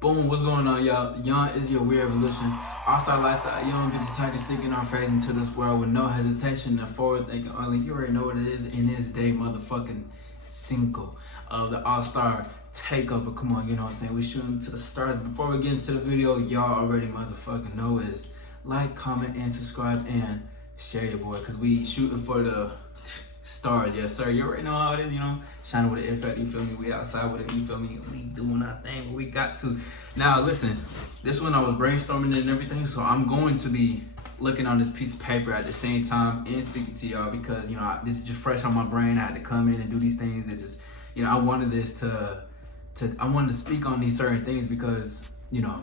Boom, what's going on, y'all? Young is your weird evolution. All Star lifestyle, young bitches talking, seeking our phrase into this world with no hesitation and forward thinking only. You already know what it is in this day, motherfucking cinco of the All Star Takeover. Come on, you know what I'm saying? We shooting to the stars. Before we get into the video, y'all already motherfucking know is like, comment, and subscribe, and share your boy, cause we shooting for the stars. Yes sir, you already know how it is, you know, shining with an effect, you feel me? We outside with it, you feel me? We doing our thing, we got to. Now listen, this one I was brainstorming and everything, so I'm going to be looking on this piece of paper at the same time and speaking to y'all, because you know this is just fresh on my brain. I had to come in and do these things. It just, you know, I wanted this I wanted to speak on these certain things because, you know,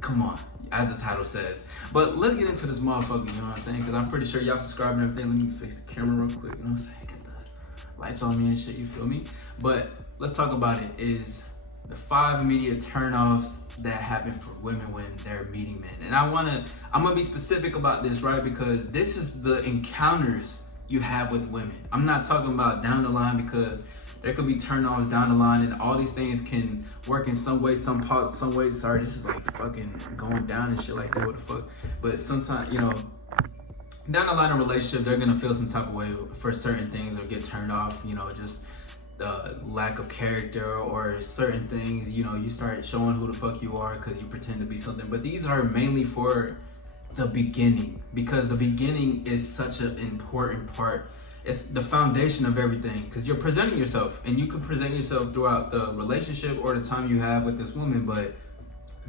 come on, as the title says. But let's get into this motherfucker, you know what I'm saying? Because I'm pretty sure y'all subscribing and everything. Let me fix the camera real quick, you know what I'm saying? Get the lights on me and shit, you feel me? But let's talk about it, is the 5 immediate turnoffs that happen for women when they're meeting men. And I'm gonna be specific about this, right? Because this is the encounters you have with women. I'm not talking about down the line, because there could be turn-offs down the line, and all these things can work in some way, some way. Sorry, this is like fucking going down and shit like that. What the fuck? But sometimes, you know, down the line in a relationship, they're gonna feel some type of way for certain things or get turned off. You know, just the lack of character or certain things. You know, you start showing who the fuck you are because you pretend to be something. But these are mainly for the beginning, because the beginning is such an important part. It's the foundation of everything, because you're presenting yourself, and you can present yourself throughout the relationship or the time you have with this woman, but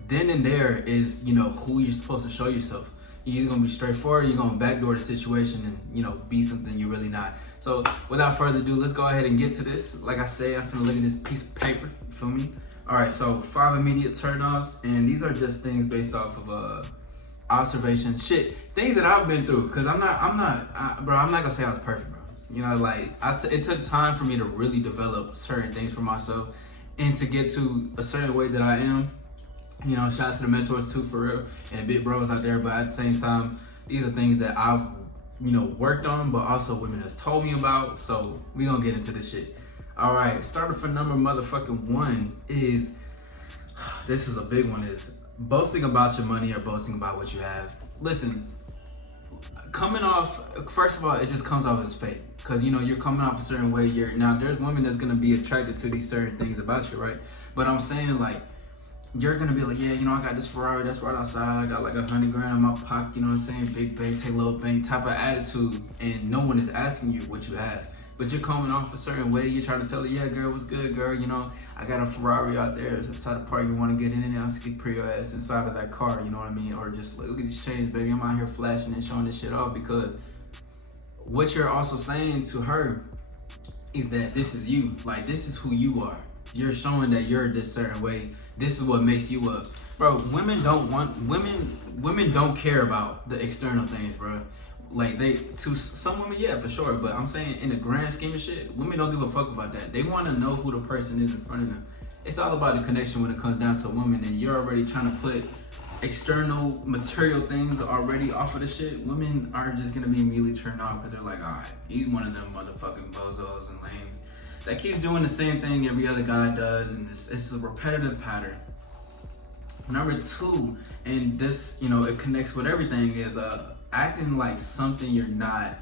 then and there is, you know, who you're supposed to show yourself. You're either gonna be straightforward, or you're gonna backdoor the situation and, you know, be something you're really not. So without further ado, let's go ahead and get to this. Like I say, I'm gonna look at this piece of paper, you feel me? All right, so 5 immediate turnoffs, and these are just things based off of observation, shit, things that I've been through, because I'm not gonna say I was perfect, bro. You know, like, it took time for me to really develop certain things for myself and to get to a certain way that I am. You know, shout out to the mentors too, for real, and the big bros out there. But at the same time, these are things that I've, you know, worked on, but also women have told me about. So we gonna get into this shit. All right, starting for number motherfucking 1 is, this is a big one, is boasting about your money or boasting about what you have. Listen, coming off, first of all, it just comes off as fake, because, you know, you're coming off a certain way. Now there's women that's gonna be attracted to these certain things about you, right? But I'm saying, like, you're gonna be like, yeah, you know, I got this Ferrari that's right outside, I got like 100 grand in my pocket, you know what I'm saying? Big bank, take little bank type of attitude, and no one is asking you what you have. But you're coming off a certain way. You're trying to tell her, yeah, girl, what's good, girl? You know, I got a Ferrari out there. It's inside the park. You want to get in and I'll skip your ass inside of that car. You know what I mean? Or just look at these chains, baby. I'm out here flashing and showing this shit off, because what you're also saying to her is that this is you. Like, this is who you are. You're showing that you're this certain way. This is what makes you up. Bro, women don't care about the external things, bro. Like, to some women, yeah, for sure, but I'm saying in the grand scheme of shit, women don't give a fuck about that. They want to know who the person is in front of them. It's all about the connection when it comes down to a woman, and you're already trying to put external material things already off of the shit. Women are just gonna be immediately turned off, because they're like, all right, he's one of them motherfucking bozos and lames that keeps doing the same thing every other guy does, and it's a repetitive pattern. Number 2, and this, you know, it connects with everything, is acting like something you're not.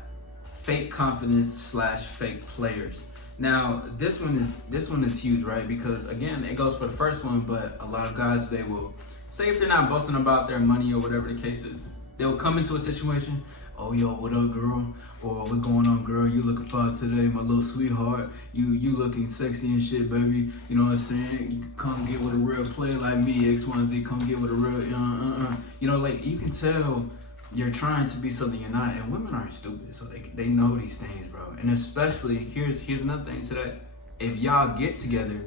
Fake confidence / fake players. Now this one is huge, right? Because again, it goes for the first one, but a lot of guys, they will say, if they're not boasting about their money or whatever the case is, they'll come into a situation, oh yo, what up, girl? Or what's going on, girl? You looking fine today, my little sweetheart. You looking sexy and shit, baby. You know what I'm saying? Come get with a real player like me, X1Z. Come get with a real You know, like, you can tell you're trying to be something you're not, and women aren't stupid, so they know these things, bro. And especially, here's another thing to that. If y'all get together,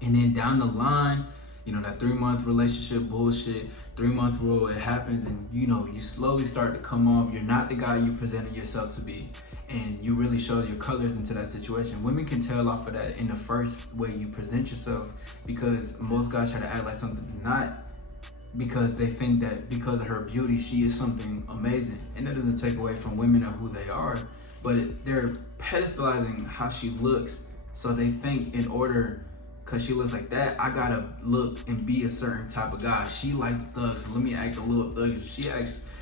and then down the line, you know, that 3-month relationship bullshit, 3-month rule, it happens, and, you know, you slowly start to come off. You're not the guy you presented yourself to be, and you really show your colors into that situation. Women can tell off of that in the first way you present yourself, because most guys try to act like something they're not, because they think that because of her beauty, she is something amazing. And that doesn't take away from women or who they are, but they're pedestalizing how she looks. So they think in order, cause she looks like that, I gotta look and be a certain type of guy. She likes the thugs, so let me act a little thuggish.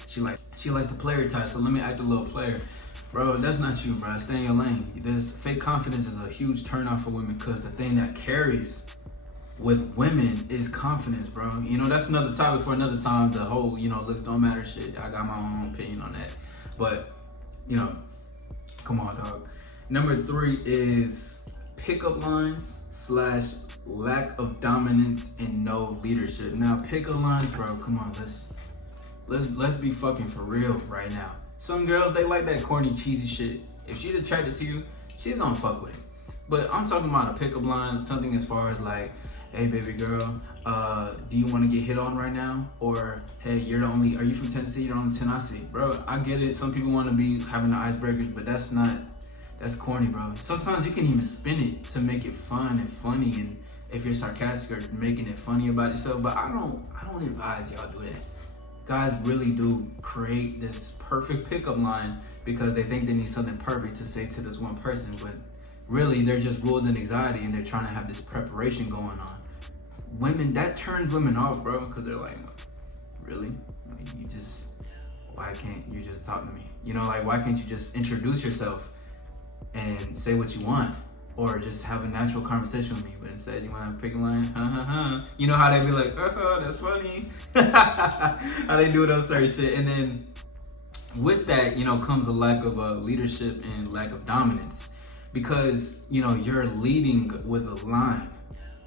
She likes the player type, so let me act a little player. Bro, that's not you, bro. Stay in your lane. This fake confidence is a huge turnoff for women, cause the thing that carries with women is confidence, bro. You know, that's another topic for another time. The whole, you know, looks don't matter shit. I got my own opinion on that. But, you know, come on, dog. Number 3 is pickup lines / lack of dominance and no leadership. Now, pickup lines, bro, come on, let's be fucking for real right now. Some girls, they like that corny, cheesy shit. If she's attracted to you, she's gonna fuck with it. But I'm talking about a pickup line, something as far as like, hey baby girl, do you want to get hit on right now? Or hey, are you from Tennessee? You're the only 10 I see. Bro, I get it. Some people want to be having the icebreakers, but that's corny, bro. Sometimes you can even spin it to make it fun and funny, and if you're sarcastic or making it funny about yourself. But I don't advise y'all do that. Guys really do create this perfect pickup line because they think they need something perfect to say to this one person, but really they're just ruled in anxiety and they're trying to have this preparation going on. Women, that turns women off, bro, because they're like, really? Like, why can't you just talk to me? You know, like, why can't you just introduce yourself and say what you want? Or just have a natural conversation with me, but instead you want to pick a line, You know how they be like, oh, that's funny. How they do those certain shit. And then with that, you know, comes a lack of leadership and lack of dominance. Because, you know, you're leading with a line,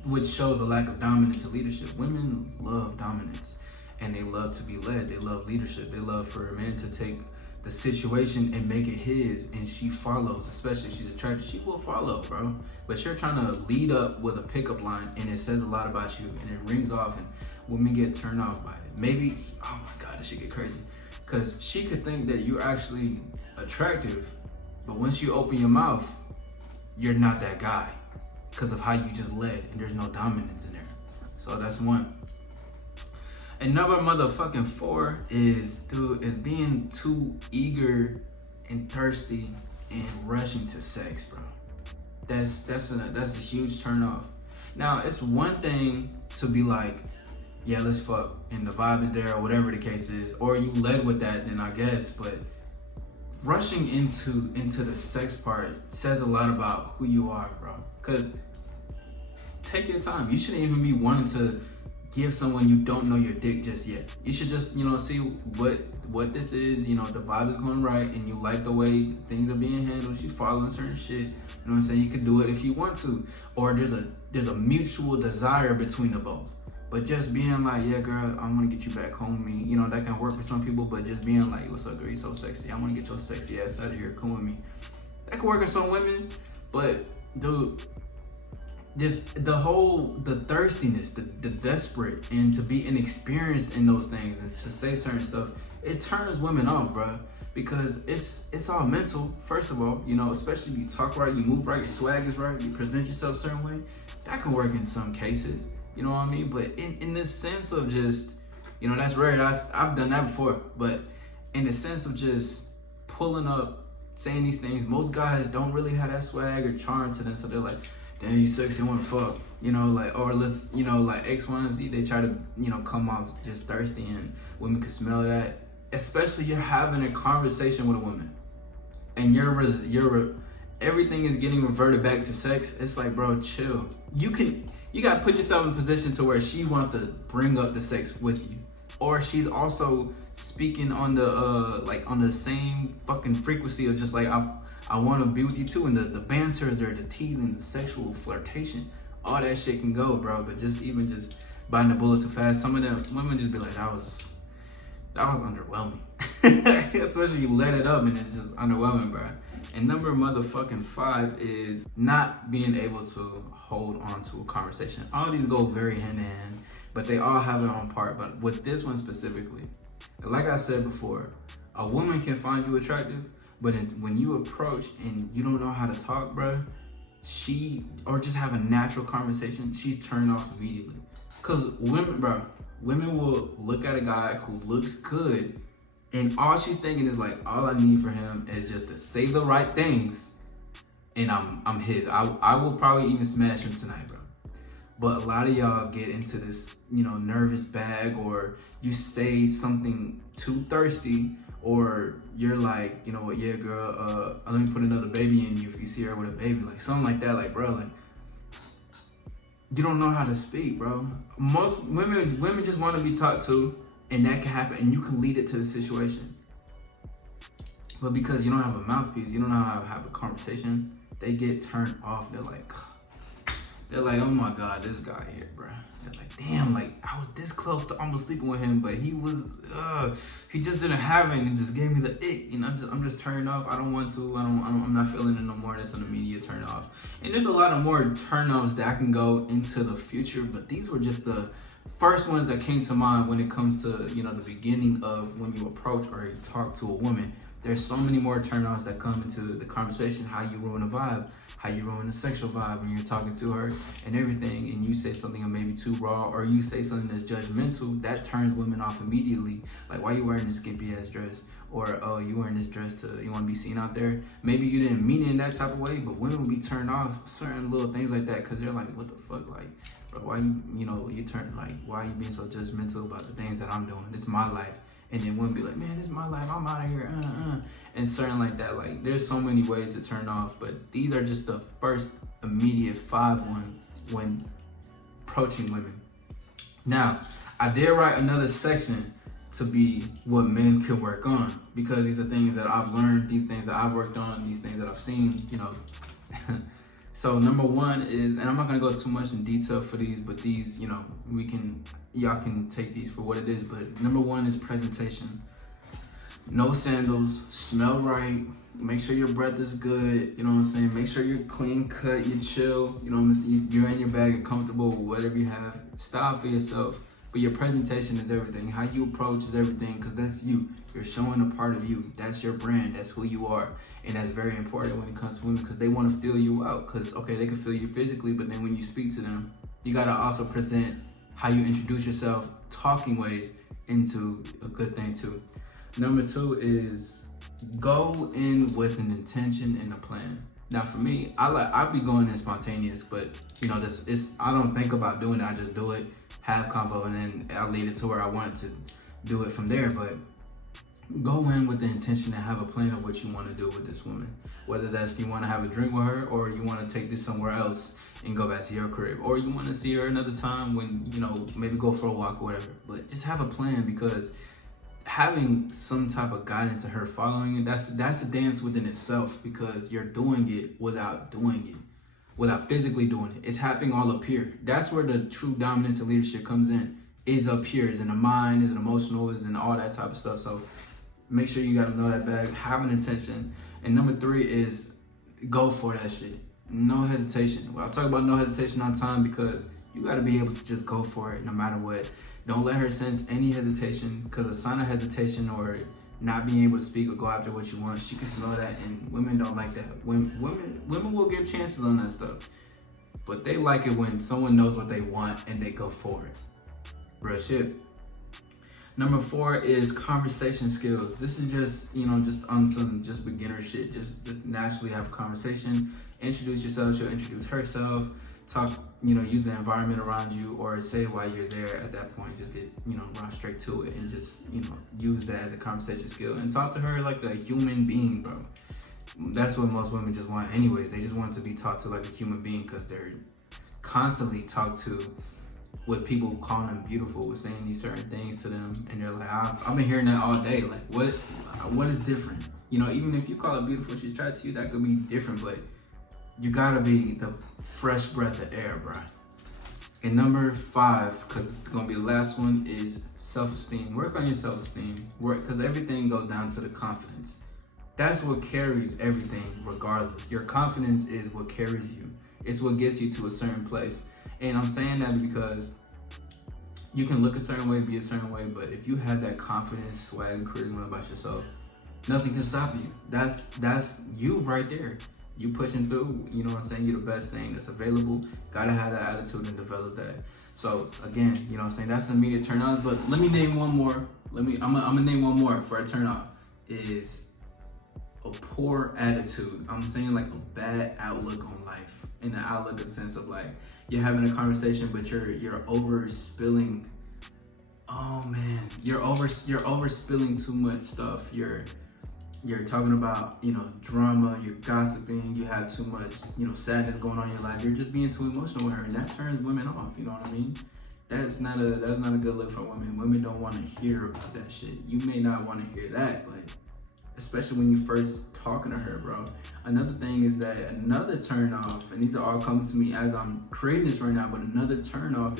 which shows a lack of dominance and leadership. Women love dominance and they love to be led. They love leadership. They love for a man to take the situation and make it his, and she follows. Especially if she's attracted, she will follow, bro. But you're trying to lead up with a pickup line and it says a lot about you and it rings off and women get turned off by it. Maybe, oh my God, this shit get crazy. Because she could think that you're actually attractive, but once you open your mouth, you're not that guy because of how you just led and there's no dominance in there. So that's one. And number motherfucking 4 is being too eager and thirsty and rushing to sex, bro. That's a huge turn off. Now, it's one thing to be like, yeah, let's fuck, and the vibe is there or whatever the case is, or you led with that, then I guess, but rushing into the sex part says a lot about who you are, bro. Cause take your time. You shouldn't even be wanting to give someone you don't know your dick just yet. You should just, you know, see what this is, you know, the vibe is going right and you like the way things are being handled. She's following certain shit. You know what I'm saying? You can do it if you want to. Or there's a mutual desire between the both. But just being like, yeah, girl, I want to get you back home with me. You know, that can work for some people, but just being like, what's up, girl? You so sexy. I want to get your sexy ass out of here. Come with me. That can work for some women, but dude, just the thirstiness, the desperate, and to be inexperienced in those things and to say certain stuff, it turns women off, bro. Because it's all mental, first of all, you know, especially if you talk right, you move right, your swag is right, you present yourself a certain way. That can work in some cases, you know what I mean? But in this sense of just, you know, that's rare. I've done that before, but in the sense of just pulling up, saying these things, most guys don't really have that swag or charm to them, so they're like, damn, you sexy, I wanna fuck, you know, like, or let's, you know, like X, Y, and Z, they try to, you know, come off just thirsty, and women can smell that. Especially you're having a conversation with a woman, and everything is getting reverted back to sex. It's like, bro, chill. You gotta put yourself in a position to where she wants to bring up the sex with you, or she's also speaking on the on the same fucking frequency of just like, I want to be with you too, and the banter is there, the teasing, the sexual flirtation, all that shit can go, bro. But just biting the bullet too fast, some of them women just be like, that was underwhelming. Especially you let it up and it's just underwhelming, bro. And number motherfucking 5 is not being able to hold on to a conversation. All these go very hand in hand, but they all have their own part. But with this one specifically, like I said before, a woman can find you attractive, but when you approach and you don't know how to talk, bro, or just have a natural conversation, she's turned off immediately. Cause women will look at a guy who looks good, and all she's thinking is like, all I need for him is just to say the right things, and I'm his. I will probably even smash him tonight, bro. But a lot of y'all get into this, nervous bag, or you say something too thirsty, or you're like, you know what, yeah, girl, let me put another baby in you if you see her with a baby, like something like that, like, bro, like, you don't know how to speak, bro. Most women just want to be talked to, and that can happen, and you can lead it to the situation. But because you don't have a mouthpiece, you don't know how to have a conversation, they get turned off. They're like, oh my God, this guy here, bro. They're like, damn, like I was this close to almost sleeping with him, but he just didn't have it and just gave me the ick. I'm just turned off. I don't want to. I'm not feeling it no more. That's an immediate turn off. And there's a lot of more turn-offs that I can go into the future, but these were just the first ones that came to mind when it comes to, the beginning of when you approach or you talk to a woman. There's so many more turn-offs that come into the conversation, how you ruin a vibe, how you ruin the sexual vibe when you're talking to her and everything, and you say something maybe too raw, or you say something that's judgmental, that turns women off immediately. Like, why you wearing this skimpy ass dress? Or, oh, you wearing this dress you want to be seen out there? Maybe you didn't mean it in that type of way, but women will be turned off certain little things like that, because they're like, what the fuck? Like, bro, why you turn, like, why are you being so judgmental about the things that I'm doing? It's my life. And then women be like, man, this is my life, I'm out of here, and certain like that. Like, there's so many ways to turn off, but these are just the first immediate 5 ones when approaching women. Now, I did write another section to be what men can work on, because these are things that I've learned, these things that I've worked on, these things that I've seen, So number 1 is, and I'm not gonna go too much in detail for these, but these, y'all can take these for what it is, but number 1 is presentation. No sandals, smell right, make sure your breath is good, you know what I'm saying? Make sure you're clean cut, you're chill, you're in your bag and comfortable with whatever you have. Style for yourself, but your presentation is everything. How you approach is everything, because that's you. You're showing a part of you. That's your brand, that's who you are. And that's very important when it comes to women, because they want to feel you out. Because, okay, they can feel you physically, but then when you speak to them, you got to also present how you introduce yourself, talking ways, into a good thing too. Number 2 is go in with an intention and a plan. Now for me, I be going in spontaneous, but I don't think about doing it. I just do it, have convo, and then I'll lead it to where I want to do it from there. But go in with the intention to have a plan of what you want to do with this woman. Whether that's you want to have a drink with her, or you want to take this somewhere else and go back to your crib, or you want to see her another time when, maybe go for a walk or whatever. But just have a plan, because having some type of guidance of her following it, that's a dance within itself, because you're doing it without doing it, without physically doing it. It's happening all up here. That's where the true dominance and leadership comes in, is up here, is in the mind, is in emotional, is in all that type of stuff. So make sure you gotta know that bag, have an intention. And number 3 is go for that shit. No hesitation. Well, I'll talk about no hesitation on time, because you gotta be able to just go for it no matter what. Don't let her sense any hesitation, because a sign of hesitation or not being able to speak or go after what you want, she can smell that, and women don't like that. Women will give chances on that stuff, but they like it when someone knows what they want and they go for it. Real shit. Number 4 is conversation skills. This is just, just on some just beginner shit. Just naturally have a conversation. Introduce yourself, she'll introduce herself. Talk, use the environment around you, or say why you're there at that point. Just get, run straight to it, and just, use that as a conversation skill. And talk to her like a human being, bro. That's what most women just want anyways. They just want to be talked to like a human being, because they're constantly talked to with people calling them beautiful, with saying these certain things to them, and they're like, I've been hearing that all day. Like, what is different? Even if you call it beautiful, she's tried to you, that could be different, but you gotta be the fresh breath of air, bro. And number 5, because it's gonna be the last one, is self-esteem. Work on your self-esteem. Because everything goes down to the confidence. That's what carries everything, regardless. Your confidence is what carries you. It's what gets you to a certain place. And I'm saying that because you can look a certain way, be a certain way, but if you have that confidence, swag, and charisma about yourself, nothing can stop you. That's you right there. You pushing through, you know what I'm saying? You're the best thing that's available. Gotta have that attitude and develop that. So again, you know what I'm saying? That's an immediate turn on. But let me name one more. I'm gonna name one more for a turn off. Is a poor attitude. I'm saying like a bad outlook on life. In the outlook, in the sense of like, you're having a conversation, but you're over spilling. Oh man, you're over spilling too much stuff. You're talking about, you know, drama, you're gossiping, you have too much, you know, sadness going on in your life. You're just being too emotional with her, and that turns women off, you know what I mean? That's not a good look for women. Women don't want to hear about that shit. You may not want to hear that, but especially when you first talking to her, bro. Another thing is that another turn off, and these are all coming to me as I'm creating this right now, but another turn off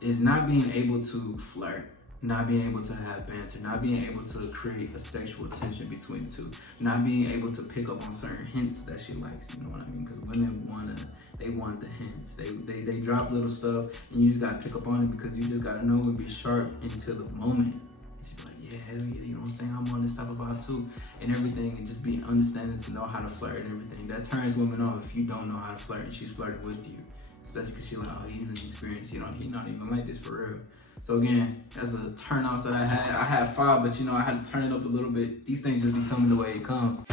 is not being able to flirt, not being able to have banter, not being able to create a sexual tension between the two, not being able to pick up on certain hints that she likes, you know what I mean? Because women want the hints. They drop little stuff, and you just gotta pick up on it, because you just gotta know and be sharp until the moment. She's like, yeah, hell yeah, you know what I'm saying? I'm on this type of vibe too, and everything, and just being understanding to know how to flirt and everything. That turns women off if you don't know how to flirt and she's flirting with you. Especially because she's like, oh, he's inexperienced, you know, he's not even like this for real. So again, that's a turn off that I had. I had 5, but you know, I had to turn it up a little bit. These things just be coming the way it comes.